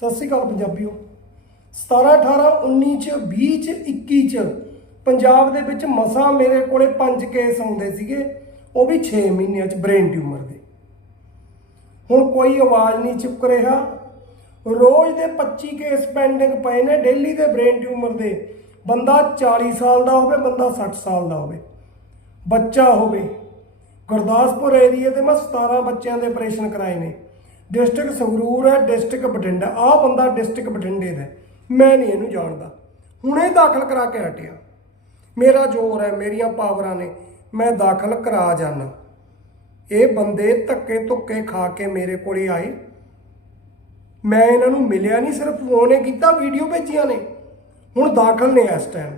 ਸਤਿ ਸ਼੍ਰੀ ਅਕਾਲ ਪੰਜਾਬੀਓ। 17 18 19 ਚ 20 ਚ 21 ਚ ਪੰਜਾਬ ਦੇ ਵਿੱਚ ਮਸਾਂ ਮੇਰੇ ਕੋਲੇ ਪੰਜ ਕੇਸ ਆਉਂਦੇ ਸੀਗੇ। ਉਹ ਵੀ 6 ਮਹੀਨਿਆਂ ਚ ਬ੍ਰੇਨ ਟਿਊਮਰ ਦੇ। ਹੁਣ ਕੋਈ ਆਵਾਜ਼ ਨਹੀਂ ਚੁੱਕ ਰਿਹਾ। ਰੋਜ਼ ਦੇ 25 ਕੇਸ ਪੈਂਡਿੰਗ ਪਏ ਨੇ ਡੇਲੀ ਦੇ ਬ੍ਰੇਨ ਟਿਊਮਰ ਦੇ। ਬੰਦਾ 40 ਸਾਲ ਦਾ ਹੋਵੇ, ਬੰਦਾ 60 ਸਾਲ ਦਾ ਹੋਵੇ। ਬੱਚਾ ਹੋਵੇ। ਗੁਰਦਾਸਪੁਰ ਏਰੀਆ ਤੇ ਮੈਂ 17 ਬੱਚਿਆਂ ਦੇ ਆਪਰੇਸ਼ਨ ਕਰਾਏ ਨੇ। ਡਿਸਟ੍ਰਿਕਟ ਸੰਗਰੂਰ ਹੈ, ਡਿਸਟ੍ਰਿਕਟ ਬਠਿੰਡਾ, ਆਹ ਬੰਦਾ ਡਿਸਟ੍ਰਿਕਟ ਬਠਿੰਡੇ ਦਾ ਮੈਂ ਨਹੀਂ ਇਹਨੂੰ ਜਾਣਦਾ। ਹੁਣੇ ਦਾਖਲ ਕਰਾ ਕੇ ਹਟਿਆ। ਮੇਰਾ ਜ਼ੋਰ ਹੈ, ਮੇਰੀਆਂ ਪਾਵਰਾਂ ਨੇ ਮੈਂ ਦਾਖਲ ਕਰਾ ਜਾਣਾ ਇਹ ਬੰਦੇ ਧੱਕੇ ਧੁੱਕੇ ਖਾ ਕੇ ਮੇਰੇ ਕੋਲੇ ਆਏ। ਮੈਂ ਇਹਨਾਂ ਨੂੰ ਮਿਲਿਆ ਨਹੀਂ ਸਿਰਫ ਫੋਨ ਹੀ ਕੀਤਾ, ਵੀਡੀਓ ਭੇਜੀਆਂ ਨੇ। ਹੁਣ ਦਾਖਲ ਨੇ ਇਸ ਟਾਈਮ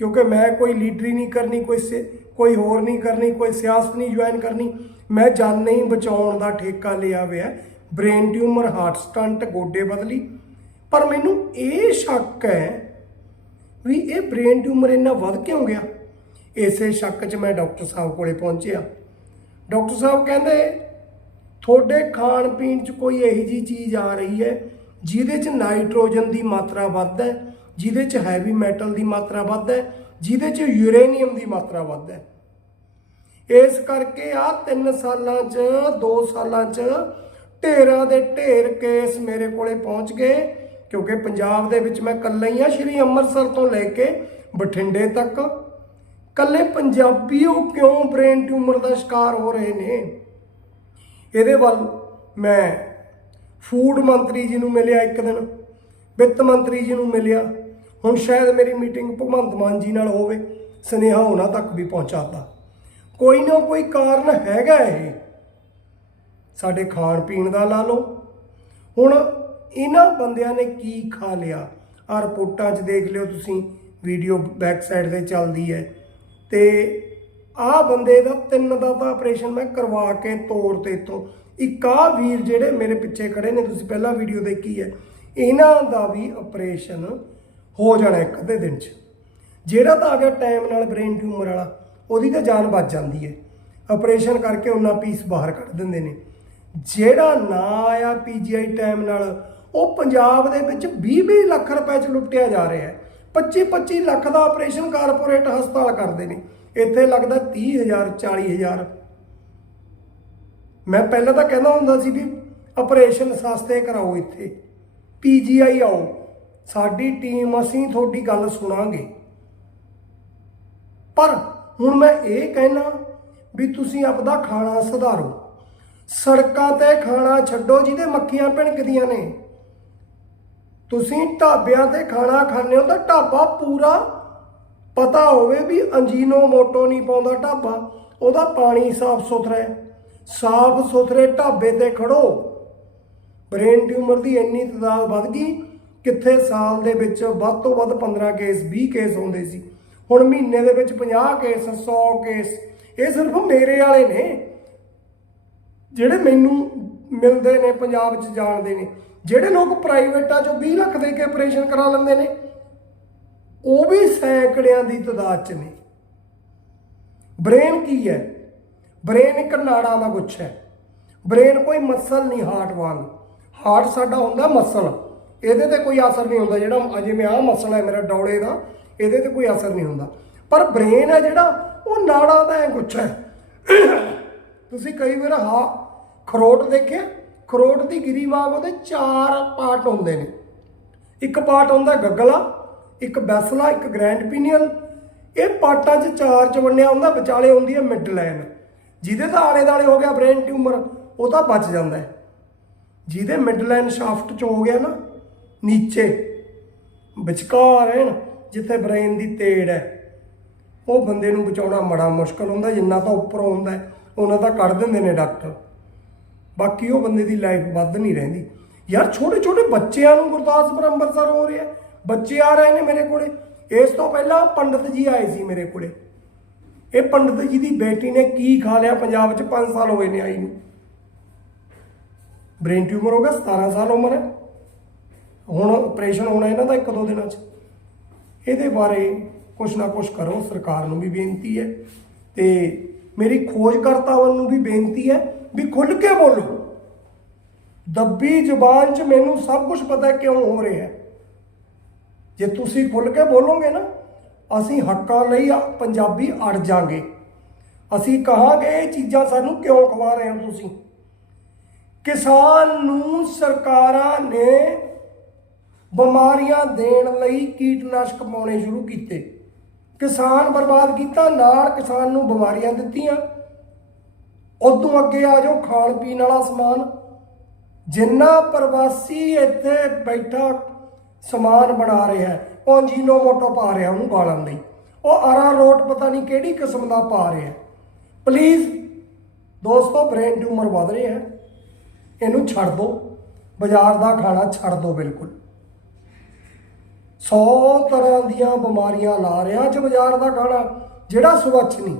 ਕਿਉਂਕਿ ਮੈਂ ਕੋਈ ਲੀਡਰੀ ਨਹੀਂ ਕਰਨੀ, ਕੋਈ ਸਿ- ਕੋਈ ਹੋਰ ਨਹੀਂ ਕਰਨੀ, ਕੋਈ ਸਿਆਸਤ ਨਹੀਂ ਜੁਆਇਨ ਕਰਨੀ। ਮੈਂ ਜਾਨ ਨਹੀਂ ਬਚਾਉਣ ਦਾ ਠੇਕਾ ਲਿਆ ਹੋਇਆ ਬ੍ਰੇਨ ਟਿਊਮਰ ਹਾਰਟ ਸਟੰਟ ਗੋਡੇ ਬਦਲੀ। ਪਰ ਮੈਨੂੰ ਇਹ ਸ਼ੱਕ ਹੈ ਵੀ ਇਹ ਬ੍ਰੇਨ ਟਿਊਮਰ ਇੰਨਾ ਵੱਧ ਕਿਉਂ ਗਿਆ? ਇਸੇ ਸ਼ੱਕ 'ਚ ਮੈਂ ਡਾਕਟਰ ਸਾਹਿਬ ਕੋਲੇ ਪਹੁੰਚਿਆ। ਡਾਕਟਰ ਸਾਹਿਬ ਕਹਿੰਦੇ, ਤੁਹਾਡੇ ਖਾਣ ਪੀਣ 'ਚ ਕੋਈ ਇਹੋ ਜੀ ਚੀਜ਼ ਆ ਰਹੀ ਹੈ, ਜਿਹਦੇ 'ਚ ਨਾਈਟ੍ਰੋਜਨ ਦੀ ਮਾਤਰਾ ਵੱਧ ਹੈ ਜਿਹਦੇ 'ਚ ਹੈਵੀ ਮੈਟਲ ਦੀ ਮਾਤਰਾ ਵੱਧ ਹੈ, ਜਿਹਦੇ 'ਚ ਯੂਰੇਨੀਅਮ ਦੀ ਮਾਤਰਾ ਵੱਧ ਹੈ। ਇਸ ਕਰਕੇ ਆ 3 ਸਾਲਾਂ 'ਚ 2 ਸਾਲਾਂ 'ਚ ਢੇਰਾਂ ਦੇ ਢੇਰ ਕੇਸ ਮੇਰੇ ਕੋਲੇ ਪਹੁੰਚ ਗਏ, ਕਿਉਂਕਿ ਪੰਜਾਬ ਦੇ ਵਿੱਚ ਮੈਂ ਇਕੱਲਾ ਹੀ ਆ, ਸ਼੍ਰੀ ਅੰਮ੍ਰਿਤਸਰ ਤੋਂ ਲੈ ਕੇ ਬਠਿੰਡੇ ਤੱਕ। ਕੱਲੇ ਪੰਜਾਬੀ ਉਹ ਕਿਉਂ ਬ੍ਰੇਨ ਟਿਊਮਰ ਦਾ ਸ਼ਿਕਾਰ ਹੋ ਰਹੇ ਨੇ? ਇਹਦੇ ਵੱਲ ਮੈਂ ਫੂਡ ਮੰਤਰੀ ਜੀ ਨੂੰ ਮਿਲਿਆ ਇੱਕ ਦਿਨ, ਵਿੱਤ ਮੰਤਰੀ ਜੀ ਨੂੰ ਮਿਲਿਆ। ਹੁਣ ਸ਼ਾਇਦ ਮੇਰੀ ਮੀਟਿੰਗ ਭਗਵੰਤ ਮਾਨ ਜੀ ਨਾਲ ਹੋਵੇ, ਸੁਨੇਹਾ ਉਹਨਾਂ ਤੱਕ ਵੀ ਪਹੁੰਚਾਤਾ। ਕੋਈ ਨਾ ਕੋਈ ਕਾਰਨ ਹੈਗਾ ਇਹ। ਸਾਡੇ ਖਾਣ ਪੀਣ ਦਾ ਲਾ ਲਓ। ਹੁਣ ਇਹਨਾਂ ਬੰਦਿਆਂ ਨੇ ਕੀ ਖਾ ਲਿਆ? ਆ ਰਿਪੋਰਟਾਂ 'ਚ ਦੇਖ ਲਿਓ ਤੁਸੀਂ, ਵੀਡੀਓ ਬੈਕ ਸਾਈਡ ਤੇ ਚੱਲਦੀ ਹੈ। ਤੇ ਆਹ ਬੰਦੇ ਦਾ ਤਿੰਨ ਦਾ ਤਾਂ ਆਪਰੇਸ਼ਨ ਮੈਂ ਕਰਵਾ ਕੇ ਤੋੜ ਤੇ ਤੋਂ ਇੱਕ ਆ ਵੀਰ ਜਿਹੜੇ ਮੇਰੇ ਪਿੱਛੇ ਖੜੇ ਨੇ, ਤੁਸੀਂ ਪਹਿਲਾਂ ਵੀਡੀਓ ਦੇਖੀ ਹੈ। ਇਹਨਾਂ ਦਾ ਵੀ ਆਪਰੇਸ਼ਨ ਹੋ ਜਾਣਾ ਇੱਕ ਅੱਧੇ ਦਿਨ 'ਚ। ਜਿਹੜਾ ਤਾਂ ਆ ਗਿਆ ਟਾਈਮ ਨਾਲ ਬ੍ਰੇਨ ਟਿਊਮਰ ਵਾਲਾ, ਉਹਦੀ ਤਾਂ ਜਾਨ ਬਚ ਜਾਂਦੀ ਹੈ ਆਪਰੇਸ਼ਨ ਕਰਕੇ ਉਹਨਾਂ ਪੀਸ ਬਾਹਰ ਕੱਢ ਦਿੰਦੇ ਨੇ। ਜਿਹੜਾ ਨਾ ਆਇਆ ਪੀਜੀਆਈ ਟਾਈਮ ਨਾਲ, ਉਹ ਪੰਜਾਬ ਦੇ ਵਿੱਚ 20-20 ਲੱਖ ਰੁਪਏ ਚ ਲੁੱਟਿਆ ਜਾ ਰਿਹਾ ਹੈ। 25-25 ਲੱਖ ਦਾ ਆਪਰੇਸ਼ਨ ਕਾਰਪੋਰੇਟ ਹਸਪਤਾਲ ਕਰਦੇ ਨੇ। ਇੱਥੇ ਲੱਗਦਾ 30000 40000 ਮੈਂ ਪਹਿਲਾਂ ਤਾਂ ਕਹਿੰਦਾ ਹੁੰਦਾ ਸੀ ਵੀ ਆਪਰੇਸ਼ਨ ਸਸਤੇ ਕਰਾਓ ਇੱਥੇ। ਪੀਜੀਆਈ ਆਓ। ਸਾਡੀ ਟੀਮ ਅਸੀਂ ਤੁਹਾਡੀ ਗੱਲ ਸੁਣਾਂਗੇ। ਪਰ ਹੁਣ ਮੈਂ ਇਹ ਕਹਿਣਾ ਵੀ ਤੁਸੀਂ ਆਪਦਾ ਖਾਣਾ ਸੁਧਾਰੋ। ਸੜਕਾਂ ਤੇ ਖਾਣਾ ਛੱਡੋ ਜਿਹਦੇ ਮੱਖੀਆਂ ਭਿਣਕਦੀਆਂ ਨੇ। ਤੁਸੀਂ ਢਾਬਿਆਂ ਤੇ ਖਾਣਾ ਖਾਂਦੇ ਹੋ ਤਾਂ ਢਾਬਾ ਪੂਰਾ ਪਤਾ ਹੋਵੇ ਵੀ ਅੰਜੀਨੋ ਮੋਟੋ ਨਹੀਂ ਪਾਉਂਦਾ ਢਾਬਾ, ਉਹਦਾ ਪਾਣੀ ਸਾਫ਼ ਸੁਥਰਾ ਹੈ। ਸਾਫ਼ ਸੁਥਰੇ ਢਾਬੇ ਤੇ ਖੜੋ। ਬ੍ਰੇਨ ਟਿਊਮਰ ਦੀ ਇੰਨੀ ਤਦਾਦ ਵੱਧ ਗਈ ਕਿੱਥੇ ਸਾਲ ਦੇ ਵਿੱਚ ਵੱਧ ਤੋਂ ਵੱਧ 15 ਕੇਸ 20 ਕੇਸ ਹੁੰਦੇ ਸੀ। ਹੁਣ ਮਹੀਨੇ ਦੇ ਵਿੱਚ 50 ਕੇਸ 100 ਕੇਸ। ਇਹ ਸਿਰਫ ਮੇਰੇ ਵਾਲੇ ਨੇ, ਜਿਹੜੇ ਮੈਨੂੰ ਮਿਲਦੇ ਨੇ, ਪੰਜਾਬ 'ਚ ਜਾਣਦੇ ਨੇ। ਜਿਹੜੇ ਲੋਕ ਪ੍ਰਾਈਵੇਟਾਂ 'ਚੋਂ 20 ਲੱਖ ਦੇ ਕੇ ਆਪਰੇਸ਼ਨ ਕਰਾ ਲੈਂਦੇ ਨੇ, ਉਹ ਵੀ ਸੈਂਕੜਿਆਂ ਦੀ ਤਦਾਦ 'ਚ ਨੇ। ਬ੍ਰੇਨ ਕੀ ਹੈ? ਬ੍ਰੇਨ ਇੱਕ ਨਾੜਾਂ ਦਾ ਗੁੱਛ ਹੈ। ਬ੍ਰੇਨ ਕੋਈ ਮਸਲ ਨਹੀਂ ਹਾਰਟ ਵਾਂਗ। ਹਾਰਟ ਸਾਡਾ ਹੁੰਦਾ ਮਸਲ ਇਹਦੇ ਤੇ ਕੋਈ ਅਸਰ ਨਹੀਂ ਹੁੰਦਾ ਜਿਹੜਾ ਅਜੇ ਮੈਂ ਆਹ ਮਸਲਾ ਹੈ ਮੇਰਾ ਡੌਲੇ ਦਾ, ਇਹਦੇ ਤੇ ਕੋਈ ਅਸਰ ਨਹੀਂ ਹੁੰਦਾ। ਪਰ ਬ੍ਰੇਨ ਹੈ ਜਿਹੜਾ, ਉਹ ਨਾੜਾਂ ਦਾ ਹੈ ਗੁੱਛ ਹੈ। ਤੁਸੀਂ ਕਈ ਵਾਰ ਹਾ, ਖਰੋਟ ਦੇਖਿਆ? ਖਰੋਟ ਦੀ ਗਿਰੀ ਵਾਂਗ ਉਹਦੇ ਚਾਰ ਪਾਰਟ ਹੁੰਦੇ ਨੇ। ਇੱਕ ਪਾਰਟ ਹੁੰਦਾ ਗੱਗਲਾ, ਇੱਕ ਬੈਸਲਾ, ਇੱਕ ਗ੍ਰੈਂਡ ਪੀਨੀਅਲ ਇਹ ਪਾਟਾਂ 'ਚ ਚਾਰ ਚ ਵੰਡਿਆ ਹੁੰਦਾ, ਵਿਚਾਲੇ ਹੁੰਦੀ ਹੈ ਮਿਡ ਲਾਈਨ ਜਿਹਦੇ ਤਾਂ ਆਲੇ ਦਾਲੇ ਹੋ ਗਿਆ ਬ੍ਰੇਨ ਟਿਊਮਰ ਉਹ ਤਾਂ ਬਚ ਜਾਂਦਾ ਜਿਹਦੇ ਮਿਡ ਲਾਈਨ ਸ਼ਾਫਟ 'ਚ ਹੋ ਗਿਆ ਨਾ ਨੀਚੇ। ਵਿਚਕਾਰ ਹੈ ਨਾ, ਜਿੱਥੇ ਬ੍ਰੇਨ ਦੀ ਤੇੜ ਹੈ। ਉਹ ਬੰਦੇ ਨੂੰ ਬਚਾਉਣਾ ਬੜਾ ਮੁਸ਼ਕਲ ਹੁੰਦਾ, ਜਿੰਨਾ ਤਾਂ ਉੱਪਰ ਹੁੰਦਾ ਉਹਨਾਂ ਤਾਂ ਕੱਢ ਦਿੰਦੇ ਨੇ ਡਾਕਟਰ। ਬਾਕੀ ਉਹ ਬੰਦੇ ਦੀ ਲਾਈਫ ਵੱਧ ਨਹੀਂ ਰਹਿੰਦੀ। ਯਾਰ ਛੋਟੇ ਛੋਟੇ ਬੱਚਿਆਂ ਨੂੰ ਗੁਰਦਾਸਪੁਰ ਅੰਮ੍ਰਿਤਸਰ ਹੋ ਰਿਹਾ ਬੱਚੇ ਆ ਰਹੇ ਨੇ ਮੇਰੇ ਕੋਲੇ। ਇਸ ਤੋਂ ਪਹਿਲਾਂ ਪੰਡਤ ਜੀ ਆਏ ਸੀ ਮੇਰੇ ਕੋਲੇ। ਇਹ ਪੰਡਤ ਜੀ ਦੀ ਬੇਟੀ ਨੇ ਕੀ ਖਾ ਲਿਆ? ਪੰਜਾਬ 'ਚ 5 ਸਾਲ ਹੋਏ ਨੇ ਆਈ ਨੂੰ। ਬ੍ਰੇਨ ਟਿਊਮਰ ਹੋ ਗਿਆ 17 ਸਾਲ ਉਮਰ ਹੈ। ਹੁਣ ਆਪਰੇਸ਼ਨ ਹੋਣਾ ਇਹਨਾਂ ਦਾ ਇੱਕ ਦੋ ਦਿਨਾਂ 'ਚ। ਇਹਦੇ ਬਾਰੇ ਕੁਛ ਨਾ ਕੁਛ ਕਰੋ, ਸਰਕਾਰ ਨੂੰ ਵੀ ਬੇਨਤੀ ਹੈ। ਤੇ ਮੇਰੀ ਖੋਜਕਰਤਾਵਾਂ ਨੂੰ ਵੀ ਬੇਨਤੀ ਹੈ ਵੀ ਖੁੱਲ ਕੇ ਬੋਲੋ। ਦੱਬੀ ਜ਼ੁਬਾਨ 'ਚ ਮੈਨੂੰ ਸਭ ਕੁਝ ਪਤਾ ਕਿਉਂ ਹੋ ਰਿਹਾ ਹੈ। ਜੇ ਤੁਸੀਂ ਖੁੱਲ ਕੇ ਬੋਲੋਗੇ ਨਾ, ਅਸੀਂ ਹੱਕਾਂ ਲਈ ਆ- ਪੰਜਾਬੀ ਅੜ ਜਾਾਂਗੇ। ਅਸੀਂ ਕਹਾਂਗੇ ਇਹ ਚੀਜ਼ਾਂ ਸਾਨੂੰ ਕਿਉਂ ਖਵਾ ਰਹੇ ਹੋ ਤੁਸੀਂ? ਕਿਸਾਨ ਨੂੰ ਸਰਕਾਰਾਂ ਨੇ ਬਿਮਾਰੀਆਂ ਦੇਣ ਲਈ ਕੀਟਨਾਸ਼ਕ ਪਾਉਣੇ ਸ਼ੁਰੂ ਕੀਤੇ। ਕਿਸਾਨ ਬਰਬਾਦ ਕੀਤਾ, ਨਾਲ ਕਿਸਾਨ ਨੂੰ ਬਿਮਾਰੀਆਂ ਦਿੱਤੀਆਂ। ਉਦੋਂ ਅੱਗੇ ਆ ਜਾਓ, ਖਾਣ ਪੀਣ ਵਾਲਾ ਸਮਾਨ। ਜਿੰਨਾ ਪ੍ਰਵਾਸੀ ਇੱਥੇ ਬੈਠਾ ਸਮਾਨ ਬਣਾ ਰਿਹਾ ਹੈ, ਉਹ ਜੀਨੋ ਮੋਟੋ ਪਾ ਰਿਹਾ, ਉਹਨੂੰ ਗਾਲਣ ਲਈ। ਉਹ ਆਰਾ ਰੋਟ ਪਤਾ ਨਹੀਂ ਕਿਹੜੀ ਕਿਸਮ ਦਾ ਪਾ ਰਿਹਾ ਪਲੀਜ਼, ਦੋਸਤੋ, ਬ੍ਰੇਨ ਟਿਊਮਰ ਵਧ ਰਿਹਾ ਹੈ। ਇਹਨੂੰ ਛੱਡ ਦਿਓ। ਬਾਜ਼ਾਰ ਦਾ ਖਾਣਾ ਛੱਡ ਦਿਓ ਬਿਲਕੁਲ। 100 ਤਰ੍ਹਾਂ ਦੀਆਂ ਬਿਮਾਰੀਆਂ ਲਾ ਰਿਹਾ ਚ ਬਾਜ਼ਾਰ ਦਾ ਖਾਣਾ, ਜਿਹੜਾ ਸਵੱਛ ਨਹੀਂ।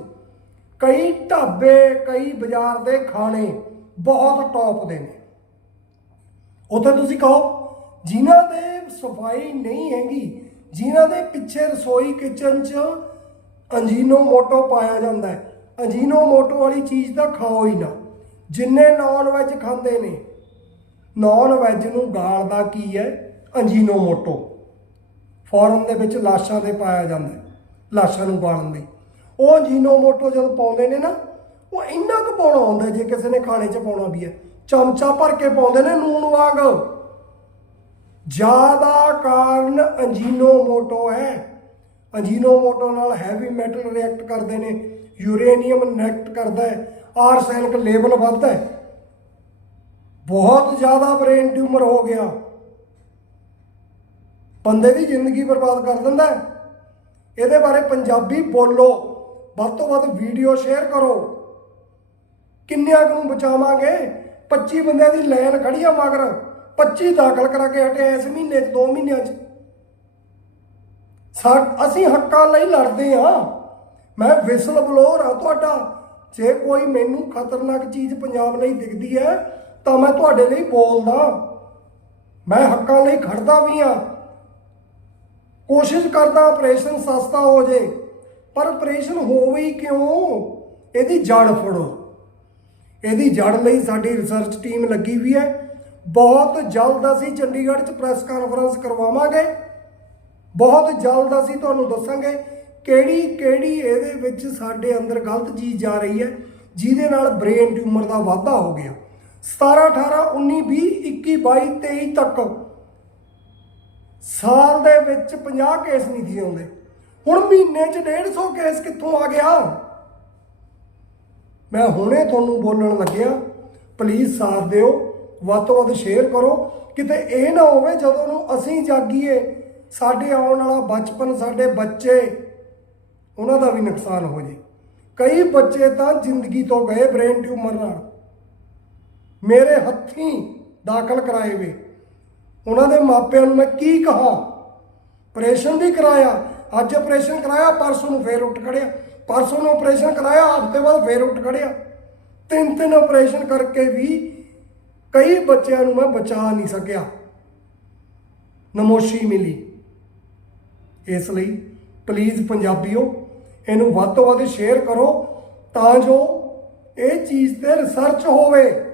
ਕਈ ਢਾਬੇ, ਕਈ ਬਾਜ਼ਾਰ ਦੇ ਖਾਣੇ ਬਹੁਤ ਟੌਪ ਦੇ ਨੇ। ਉੱਥੇ ਤੁਸੀਂ ਕਹੋ, ਜਿਨ੍ਹਾਂ ਦੇ ਸਫ਼ਾਈ ਨਹੀਂ ਹੈਗੀ, ਜਿਨ੍ਹਾਂ ਦੇ ਪਿੱਛੇ ਰਸੋਈ ਕਿਚਨ 'ਚ ਅੰਜੀਨੋ ਮੋਟੋ ਪਾਇਆ ਜਾਂਦਾ ਹੈ, ਅੰਜੀਨੋ ਮੋਟੋ ਵਾਲੀ ਚੀਜ਼ ਤਾਂ ਖਾਓ ਹੀ ਨਾ। ਜਿੰਨੇ ਨਾਨ ਵੈਜ ਖਾਂਦੇ ਨੇ ਨਾਨ ਵੈਜ ਨੂੰ ਗਾਲਦਾ ਕੀ ਹੈ? ਅੰਜੀਨੋ ਮੋਟੋ। ਫੋਰਨ ਦੇ ਵਿੱਚ ਲਾਸ਼ਾਂ ਤੇ ਪਾਇਆ ਜਾਂਦਾ ਲਾਸ਼ਾਂ ਨੂੰ ਬਾਲਣ ਲਈ। ਉਹ ਜੀਨੋ ਮੋਟੋ ਜਦ ਪਾਉਂਦੇ ਨੇ ਨਾ, ਉਹ ਇੰਨਾ ਕੁ ਪਾਉਣਾ ਹੁੰਦਾ ਜੇ ਕਿਸੇ ਨੇ ਖਾਣੇ 'ਚ ਪਾਉਣਾ ਵੀ ਹੈ। ਚਮਚਾ ਭਰ ਕੇ ਪਾਉਂਦੇ ਨੇ ਨੂਨ ਵਾਂਗ। ਜ਼ਿਆਦਾ ਕਾਰਨ ਅੰਜੀਨੋਮੋਟੋ ਹੈ। ਅੰਜੀਨੋਮੋਟੋ ਨਾਲ ਹੈਵੀ ਮੈਟਲ ਰਿਐਕਟ ਕਰਦੇ ਨੇ ਯੂਰੇਨੀਅਮ ਰਿਐਕਟ ਕਰਦਾ ਹੈ ਆਰਸੈਨਿਕ ਲੈਵਲ ਵੱਧਦਾ ਹੈ। ਬਹੁਤ ਜ਼ਿਆਦਾ ਬ੍ਰੇਨ ਟਿਊਮਰ ਹੋ ਗਿਆ। ਬੰਦੇ ਦੀ ਜ਼ਿੰਦਗੀ ਬਰਬਾਦ ਕਰ ਦਿੰਦਾ ਇਹਦੇ ਬਾਰੇ ਪੰਜਾਬੀ ਬੋਲੋ। ਵੱਧ ਤੋਂ ਵੱਧ ਵੀਡੀਓ ਸ਼ੇਅਰ ਕਰੋ। ਕਿੰਨਿਆਂ ਕੁ ਨੂੰ ਬਚਾਵਾਂਗੇ? 25 ਬੰਦਿਆਂ ਦੀ ਲਾਈਨ ਖੜੀ ਆ ਮਗਰ। 25 ਦਾਖਲ ਕਰਾ ਕੇ ਹਟੇ ਇਸ ਮਹੀਨੇ 'ਚ 2 ਮਹੀਨਿਆਂ 'ਚ। ਸਾ- ਅਸੀਂ ਹੱਕਾਂ ਲਈ ਲੜਦੇ ਹਾਂ। ਮੈਂ ਵਿਸਲ ਬਲੋਰ ਆ ਤੁਹਾਡਾ। ਜੇ ਕੋਈ ਮੈਨੂੰ ਖਤਰਨਾਕ ਚੀਜ਼ ਪੰਜਾਬ ਲਈ ਦਿਖਦੀ ਹੈ, ਤਾਂ ਮੈਂ ਤੁਹਾਡੇ ਲਈ ਬੋਲਦਾ। ਮੈਂ ਹੱਕਾਂ ਲਈ ਖੜਦਾ ਵੀ ਹਾਂ। ਕੋਸ਼ਿਸ਼ ਕਰਦਾ ਆਪਰੇਸ਼ਨ ਸਸਤਾ ਹੋ ਜੇ, ਪਰ ਆਪਰੇਸ਼ਨ ਹੋਵੇ ਹੀ ਕਿਉਂ? ਇਹਦੀ ਜੜ ਫੜੋ। ਇਹਦੀ ਜੜ ਲਈ ਸਾਡੀ ਰਿਸਰਚ ਟੀਮ ਲੱਗੀ ਵੀ ਹੈ। ਬਹੁਤ ਜਲਦ ਅਸੀਂ ਚੰਡੀਗੜ੍ਹ 'ਚ ਪ੍ਰੈਸ ਕਾਨਫਰੰਸ ਕਰਵਾਵਾਂਗੇ। ਬਹੁਤ ਜਲਦ ਅਸੀਂ ਤੁਹਾਨੂੰ ਦੱਸਾਂਗੇ ਕਿਹੜੀ ਕਿਹੜੀ ਇਹਦੇ ਵਿੱਚ ਸਾਡੇ ਅੰਦਰ ਗਲਤ ਚੀਜ਼ ਜਾ ਰਹੀ ਹੈ, ਜਿਹਦੇ ਨਾਲ ਬ੍ਰੇਨ ਟਿਊਮਰ ਦਾ ਵਾਧਾ ਹੋ ਗਿਆ। 17 18 19 20 21 22 23 ਤੱਕ ਸਾਲ ਦੇ ਵਿੱਚ 50 ਕੇਸ ਨਹੀਂ ਸੀ ਆਉਂਦੇ। ਹੁਣ ਮਹੀਨੇ 'ਚ 150 ਕੇਸ ਕਿੱਥੋਂ ਆ ਗਿਆ? ਮੈਂ ਹੁਣੇ ਤੁਹਾਨੂੰ ਬੋਲਣ ਲੱਗਿਆ। ਪਲੀਜ਼ ਸਾਥ ਦਿਓ। ਵੱਧ ਤੋਂ ਵੱਧ ਸ਼ੇਅਰ ਕਰੋ। ਕਿਤੇ ਇਹ ਨਾ ਹੋਵੇ ਜਦੋਂ ਨੂੰ ਅਸੀਂ ਜਾਗੀਏ, ਸਾਡੇ ਆਉਣ ਵਾਲਾ ਬਚਪਨ, ਸਾਡੇ ਬੱਚੇ, ਉਹਨਾਂ ਦਾ ਵੀ ਨੁਕਸਾਨ ਹੋ ਜੇ। ਕਈ ਬੱਚੇ ਤਾਂ ਜ਼ਿੰਦਗੀ ਤੋਂ ਗਏ ਬ੍ਰੇਨ ਟਿਊਮਰ ਨਾਲ। ਮੇਰੇ ਹੱਥੀਂ ਦਾਖਲ ਕਰਾਏ ਵੇ। ਉਹਨਾਂ ਦੇ ਮਾਪਿਆਂ ਨੂੰ ਮੈਂ ਕੀ ਕਹਾ? ਆਪਰੇਸ਼ਨ ਵੀ ਕਰਾਇਆ। ਅੱਜ ਆਪਰੇਸ਼ਨ ਕਰਾਇਆ, ਪਰਸੋਂ ਨੂੰ ਫੇਰ ਉੱਠ ਖੜਿਆ। ਪਰਸੋਂ ਨੂੰ ਆਪਰੇਸ਼ਨ ਕਰਾਇਆ, ਹਫ਼ਤੇ ਬਾਅਦ ਫੇਰ ਉੱਠ ਖੜਿਆ। ਤਿੰਨ ਤਿੰਨ ਆਪਰੇਸ਼ਨ ਕਰਕੇ ਵੀ ਕਈ ਬੱਚਿਆਂ ਨੂੰ ਮੈਂ ਬਚਾ ਨਹੀਂ ਸਕਿਆ। ਨਮੋਸ਼ੀ ਮਿਲੀ। ਇਸ ਲਈ ਪਲੀਜ਼ ਪੰਜਾਬੀਓ, ਇਹਨੂੰ ਵੱਧ ਤੋਂ ਵੱਧ ਸ਼ੇਅਰ ਕਰੋ ਤਾਂ ਜੋ ਇਹ ਚੀਜ਼ ਤੇ ਰਿਸਰਚ ਹੋਵੇ।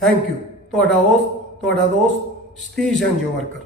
ਥੈਂਕ ਯੂ ਤੁਹਾਡਾ ਹੋਸਟ ਤੁਹਾਡਾ ਦੋਸਤ ਸਤੀਸ਼ ਐਨਜੀਓ ਵਰਕਰ।